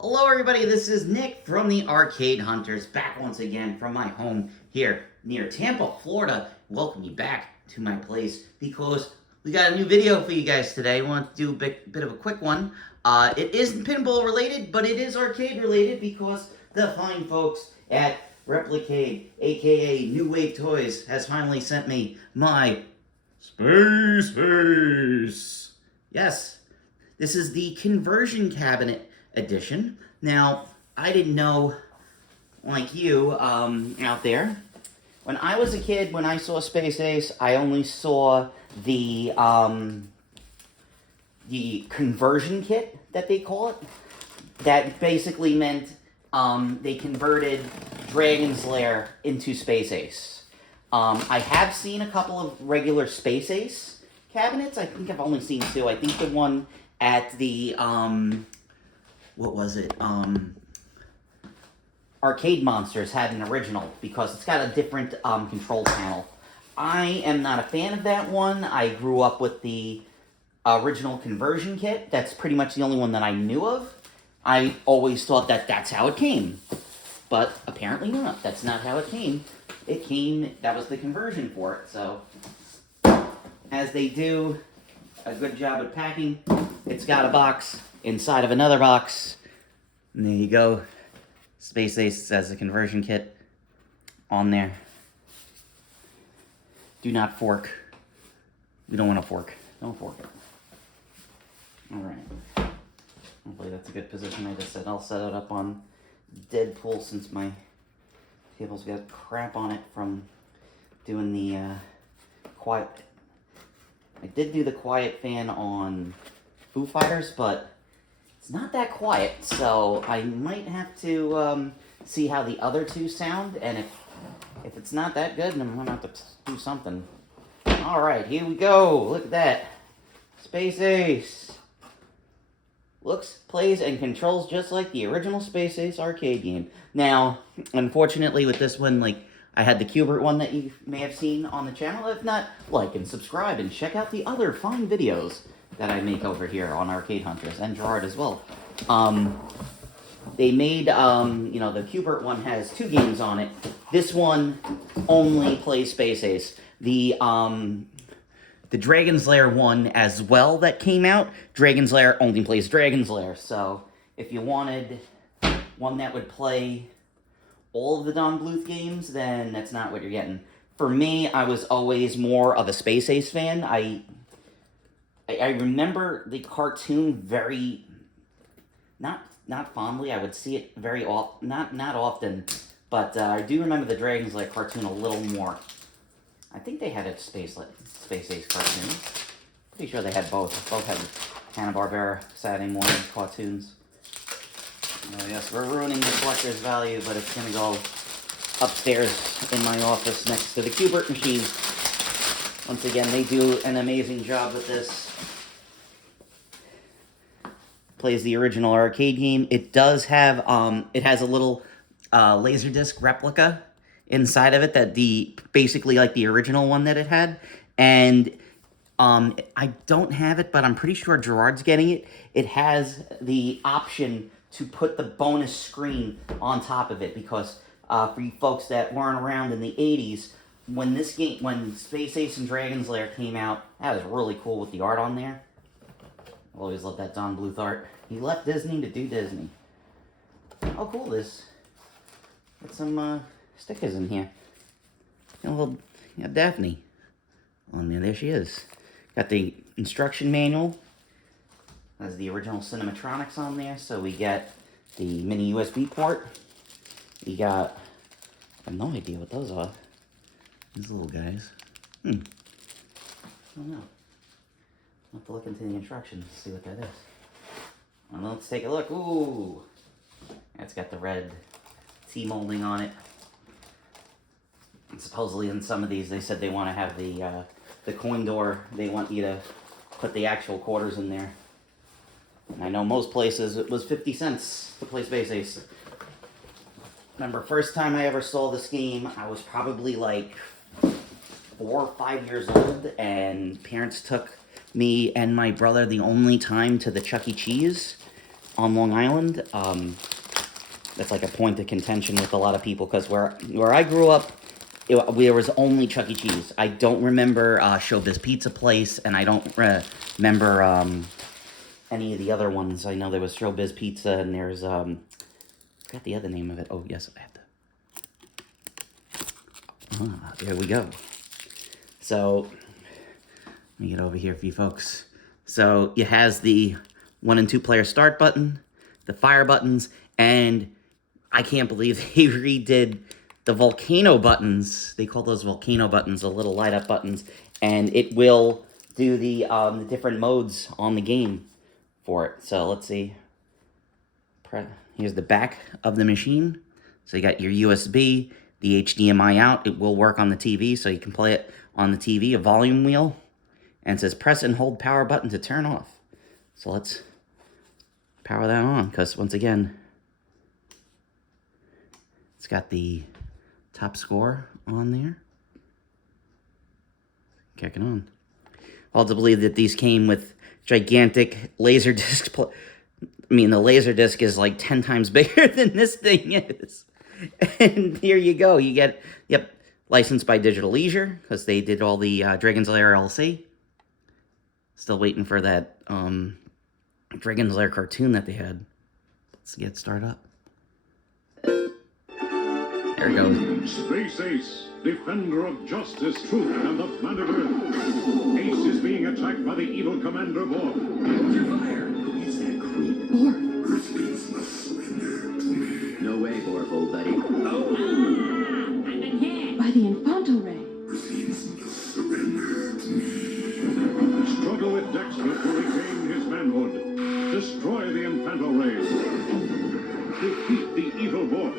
Hello everybody, this is Nick from the Arcade Hunters, back once again from my home here near Tampa, Florida. Welcome you back to my place because we got a new video for you guys today. I want to do a bit of a quick one. It isn't pinball related, but it is arcade related because the fine folks at Replicade, aka New Wave Toys, has finally sent me my Space Ace. Yes, this is the conversion cabinet edition. Now, I didn't know, like you out there, when I was a kid, when I saw Space Ace, I only saw the conversion kit that they call it. That basically meant they converted Dragons Lair into Space Ace. I have seen a couple of regular Space Ace cabinets. I think I've only seen two. I think the one at the what was it? Arcade Monsters had an original because it's got a different control panel. I am not a fan of that one. I grew up with the original conversion kit. That's pretty much the only one that I knew of. I always thought that that's how it came. But apparently not. That's not how it came. It came, that was the conversion for it. So, as they do a good job at packing, it's got a box inside of another box. And there you go. Space Ace has a conversion kit on there. Do not fork. We don't want to fork. Don't fork it. Alright. Hopefully that's a good position. I just said I'll set it up on Deadpool since my table's got crap on it from doing the quiet. I did do the quiet fan on Foo Fighters, but it's not that quiet, so I might have to see how the other two sound, and if it's not that good, then I'm going to have to do something. Alright, here we go. Look at that. Space Ace. Looks, plays, and controls just like the original Space Ace arcade game. Now, unfortunately with this one, like, I had the Cubert one that you may have seen on the channel. If not, like and subscribe and check out the other fine videos that I make over here on Arcade Hunters, and Gerard as well. They made, you know, the Cubert one has 2 games on it. This one only plays Space Ace. The Dragons Lair one as well that came out, Dragons Lair only plays Dragons Lair. So, if you wanted one that would play all of the Don Bluth games, then that's not what you're getting. For me, I was always more of a Space Ace fan. I remember the cartoon very, not fondly. I would see it very not often, but I do remember the Dragons Lair cartoon a little more. I think they had a Space Ace cartoon. Pretty sure they had both. Both had Hanna-Barbera Saturday morning cartoons. Oh yes, we're ruining the collector's value, but it's gonna go upstairs in my office next to the Cubert machine. Once again, they do an amazing job with this. Plays the original arcade game. It does have, it has a little Laserdisc replica inside of it that basically like the original one that it had. And I don't have it, but I'm pretty sure Gerard's getting it. It has the option to put the bonus screen on top of it because for you folks that weren't around in the 80s, when Space Ace and Dragons Lair came out, that was really cool with the art on there. I always loved that Don Bluth art. He left Disney to do Disney. Oh, cool, this. Got some stickers in here. Got a little, Daphne on there. There she is. Got the instruction manual. Has the original Cinematronics on there. So we get the mini USB port. We got, I have no idea what those are. These little guys. I don't know. I'll have to look into the instructions to see what that is. Well, let's take a look. Ooh! It's got the red T-molding on it. And supposedly in some of these, they said they want to have the coin door. They want you to put the actual quarters in there. And I know most places it was 50 cents to play Space Ace. Remember, first time I ever saw this game, I was probably like 4 or 5 years old, and parents took me and my brother the only time to the Chuck E. Cheese. on Long Island. That's like a point of contention with a lot of people, because where I grew up, there was only Chuck E. Cheese. I don't remember Showbiz Pizza Place, and I don't remember any of the other ones. I know there was Showbiz Pizza, and there's I forgot the other name of it. Oh yes, I have to. There we go. So let me get over here for you folks. So it has the 1 and 2 player start button, the fire buttons, and I can't believe they redid the volcano buttons. They call those volcano buttons, the little light up buttons, and it will do the different modes on the game for it. So let's see. Here's the back of the machine. So you got your USB, the HDMI out. It will work on the TV, so you can play it on the TV, a volume wheel. And it says press and hold power button to turn off. So let's power that on, because once again, it's got the top score on there. Kicking on. All to believe that these came with gigantic Laserdisc. I mean, the Laserdisc is like 10 times bigger than this thing is. And here you go. You get, yep, licensed by Digital Leisure, because they did all the Dragons Lair LLC. Still waiting for that Dragons Lair cartoon that they had. Let's get started up. There it goes. Space Ace, defender of justice, truth, and the planet Earth. Ace is being attacked by the evil Commander Borg. Under fire! It's that creep Borg. Earthlings must surrender to me. No way, Borg, old buddy. Oh! By the Infanto Ray. Earthlings must surrender to me. Struggle with Dexter to regain his manhood. Destroy the Infanto Rays. Defeat the evil Borg.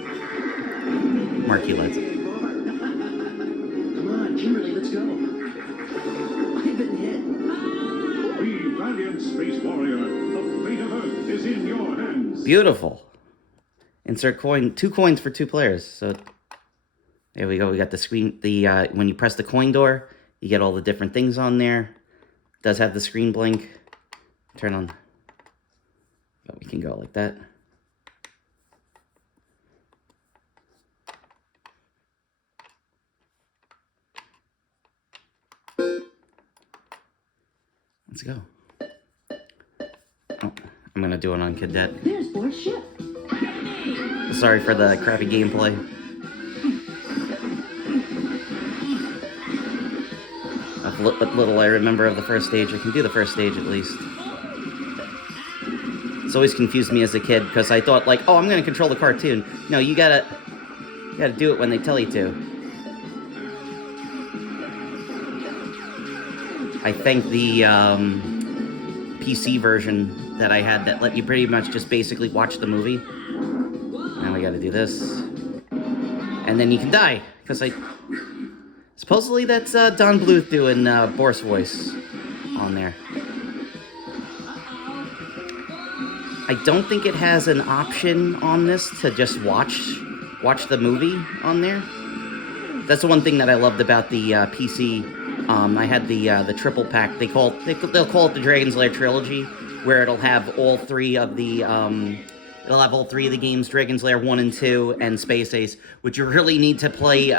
Marky Lights. Come on, Kimberly, let's go. I've been hit. Be valiant, space warrior. The fate of Earth is in your hands. Beautiful. Insert coin. 2 coins for 2 players. So there we go. We got the screen. The when you press the coin door, you get all the different things on there. It does have the screen blink. Turn on. But we can go like that. Let's go. Oh, I'm gonna do it on Cadet. There's Borg's ship. Sorry for the crappy gameplay. What little I remember of the first stage, I can do the first stage at least. It's always confused me as a kid, because I thought, like, oh, I'm gonna control the cartoon. No, you gotta do it when they tell you to. I think the PC version that I had that let you pretty much just basically watch the movie. Now we gotta do this. And then you can die, because supposedly that's Don Bluth doing Boris voice on there. I don't think it has an option on this to just watch the movie on there. That's the one thing that I loved about the PC. I had the triple pack. They'll call it the Dragons Lair trilogy, where it'll have all 3 of the games, Dragons Lair 1 and 2, and Space Ace. Which you really need to play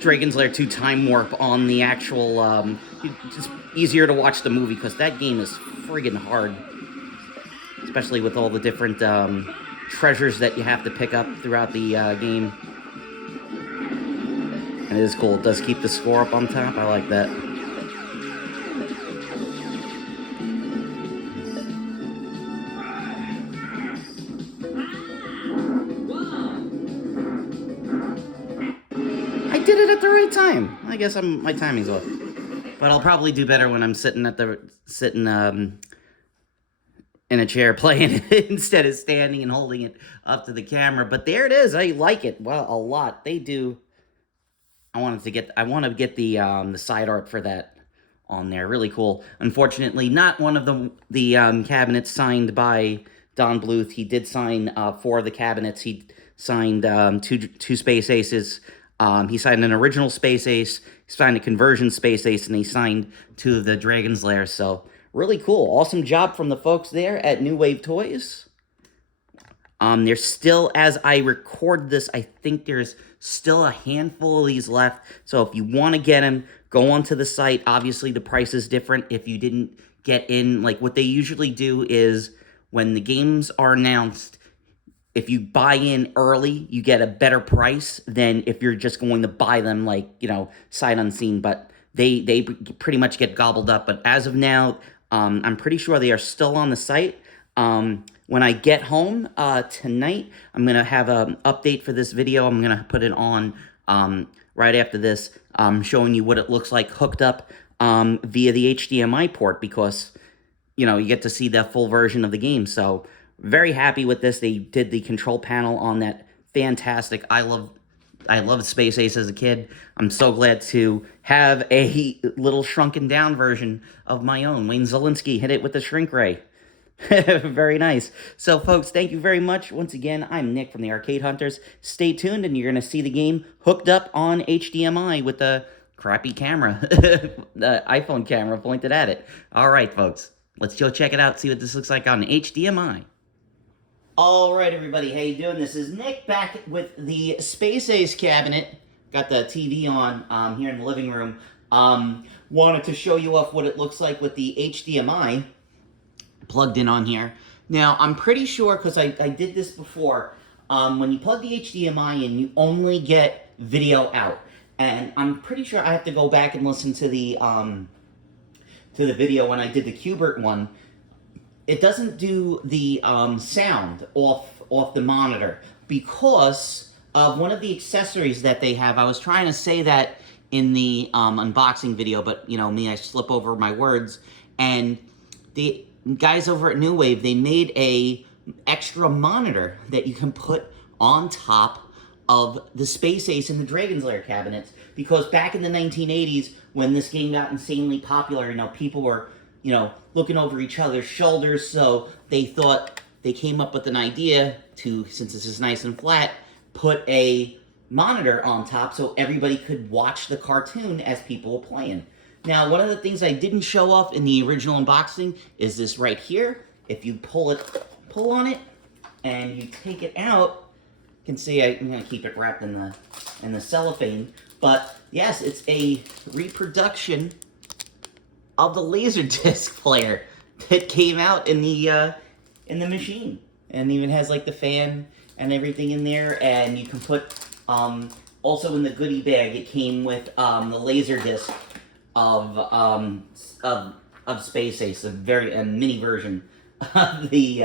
Dragons Lair 2 Time Warp on the actual. It's easier to watch the movie, because that game is friggin' hard, especially with all the different treasures that you have to pick up throughout the game. And it is cool. It does keep the score up on top. I like that. I did it at the right time. I guess my timing's off. But I'll probably do better when I'm sitting in a chair playing it instead of standing and holding it up to the camera. But there it is. I like it. Well, a lot. They do. I want to get the side art for that on there. Really cool. Unfortunately, not one of the cabinets signed by Don Bluth. He did sign 4 of the cabinets. He signed two Space Aces. He signed an original Space Ace. He signed a conversion Space Ace, and he signed 2 of the Dragons Lair. So really cool. Awesome job from the folks there at New Wave Toys. There's still, as I record this, I think there's still a handful of these left. So if you want to get them, go onto the site. Obviously, the price is different if you didn't get in. Like, what they usually do is when the games are announced, if you buy in early, you get a better price than if you're just going to buy them, like, you know, sight unseen. But they pretty much get gobbled up. But as of now, I'm pretty sure they are still on the site. When I get home tonight, I'm going to have an update for this video. I'm going to put it on right after this, showing you what it looks like hooked up via the HDMI port, because, you know, you get to see the full version of the game. So very happy with this. They did the control panel on that. Fantastic. I loved Space Ace as a kid. I'm so glad to have a little shrunken down version of my own. Wayne Zielinski hit it with the shrink ray. Very nice. So, folks, thank you very much. Once again, I'm Nick from the Arcade Hunters. Stay tuned, and you're going to see the game hooked up on HDMI with a crappy camera. The iPhone camera pointed at it. All right, folks. Let's go check it out, see what this looks like on HDMI. All right, everybody. How you doing? This is Nick back with the Space Ace cabinet. Got the TV on here in the living room. Wanted to show you off what it looks like with the HDMI plugged in on here. Now, I'm pretty sure, because I did this before, when you plug the HDMI in, you only get video out. And I'm pretty sure I have to go back and listen to the video when I did the Qbert one. It doesn't do the sound off the monitor because of one of the accessories that they have. I was trying to say that in the unboxing video, but, you know, me, I slip over my words. And the guys over at New Wave, they made a extra monitor that you can put on top of the Space Ace and the Dragons Lair cabinets, because back in the 1980s, when this game got insanely popular, you know, people were, you know, looking over each other's shoulders, so they thought, they came up with an idea to, since this is nice and flat, put a monitor on top so everybody could watch the cartoon as people were playing. Now, one of the things I didn't show off in the original unboxing is this right here. If you pull on it, and you take it out, you can see I'm going to keep it wrapped in the cellophane. But yes, it's a reproduction of the Laserdisc player that came out in the machine, and even has like the fan and everything in there. And you can put also in the goodie bag, it came with the Laserdisc of Space Ace, a mini version of the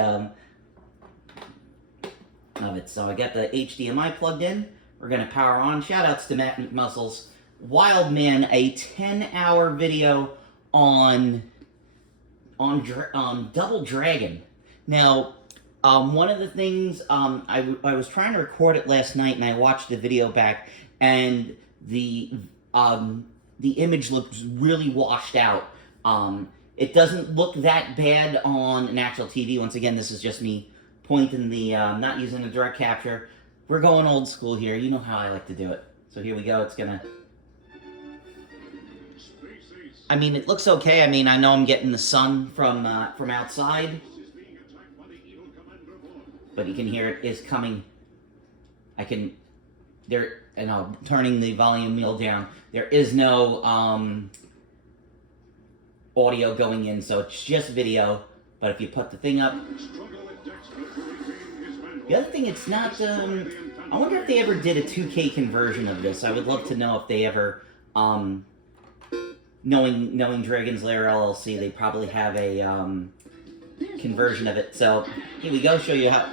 of it. So I got the HDMI plugged in. We're gonna power on. Shout outs to Matt McMuscles, Wild Man, a 10-hour video on Double Dragon. Now, one of the things I was trying to record it last night, and I watched the video back, and the image looks really washed out. It doesn't look that bad on an actual TV. Once again, this is just me pointing the, not using a direct capture. We're going old school here. You know how I like to do it. So here we go. It's gonna... I mean, it looks okay. I mean, I know I'm getting the sun from outside, but you can hear it is coming. And I'm turning the volume wheel down. There is no audio going in, so it's just video. But if you put the thing up, the other thing, it's not. I wonder if they ever did a 2K conversion of this. I would love to know if they ever, knowing Dragons Lair LLC, they probably have a conversion of it. So here we go. Show you how.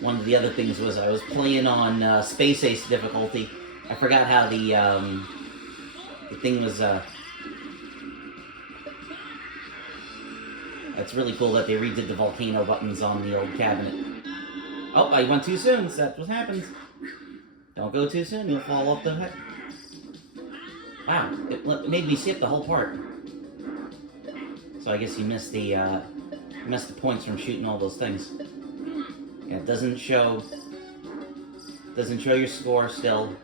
One of the other things was I was playing on Space Ace difficulty. I forgot how the thing was. That's really cool that they redid the volcano buttons on the old cabinet. Oh, I went too soon. So that's what happens. Don't go too soon. You'll fall off the head. Wow, it made me skip the whole part. So I guess you missed the points from shooting all those things. Yeah, it doesn't show your score still.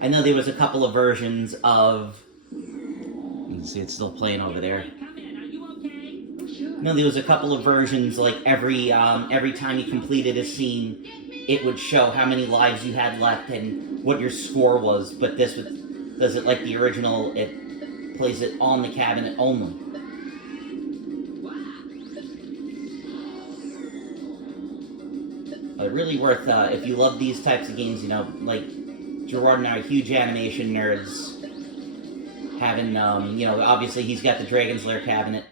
I know there was a couple of versions of... You can see it's still playing over there. Come in. Are you okay? Sure. No, there was a couple of versions, like every time you completed a scene, it would show how many lives you had left and what your score was, but this does it like the original, it plays it on the cabinet only. But really worth, if you love these types of games, you know, like Gerard and I are huge animation nerds, having, you know, obviously he's got the Dragons Lair cabinet.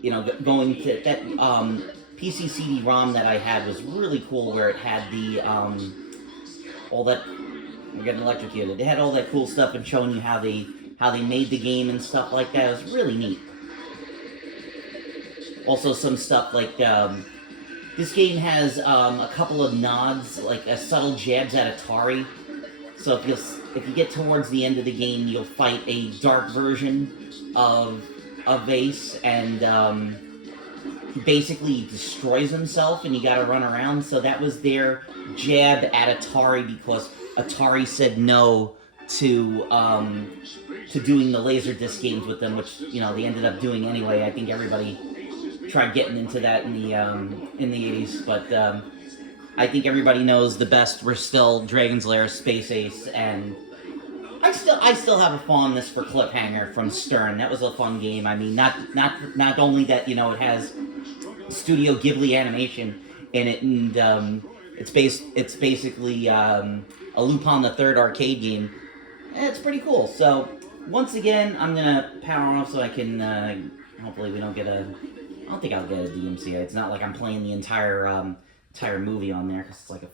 You know, going to that PC CD-ROM that I had was really cool, where it had the all that. We're getting electrocuted. It had all that cool stuff and showing you how they made the game and stuff like that. It was really neat. Also, some stuff like this game has a couple of nods, like subtle jabs at Atari. So if you get towards the end of the game, you'll fight a dark version of Ace, and he basically destroys himself, and you gotta run around. So that was their jab at Atari, because Atari said no to doing the Laserdisc games with them, which, you know, they ended up doing anyway. I think everybody tried getting into that in the 80s, but I think everybody knows the best were still Dragons Lair, Space Ace, and I still have a fondness for Cliffhanger from Stern. That was a fun game. I mean, not only that, you know, it has Studio Ghibli animation in it, and it's basically a Lupin the Third arcade game. It's pretty cool. So once again, I'm gonna power off so I can hopefully we don't get a. I don't think I'll get a DMCA. It's not like I'm playing the entire movie on there, because it's like a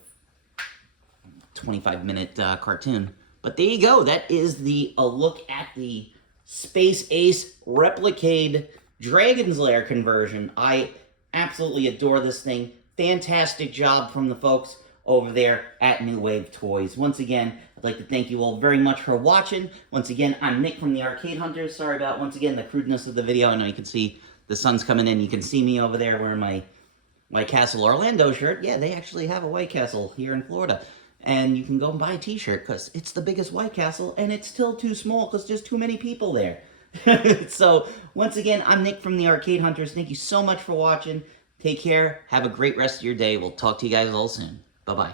25-minute cartoon. But there you go. That is a look at the Space Ace Replicade Dragons Lair conversion. I absolutely adore this thing. Fantastic job from the folks over there at New Wave Toys. Once again, I'd like to thank you all very much for watching. Once again, I'm Nick from the Arcade Hunters. Sorry about, once again, the crudeness of the video. I know you can see the sun's coming in. You can see me over there wearing my White Castle Orlando shirt. Yeah, they actually have a White Castle here in Florida. And you can go and buy a t-shirt, because it's the biggest White Castle, and it's still too small because there's too many people there. So, once again, I'm Nick from the Arcade Hunters. Thank you so much for watching. Take care. Have a great rest of your day. We'll talk to you guys all soon. Bye-bye.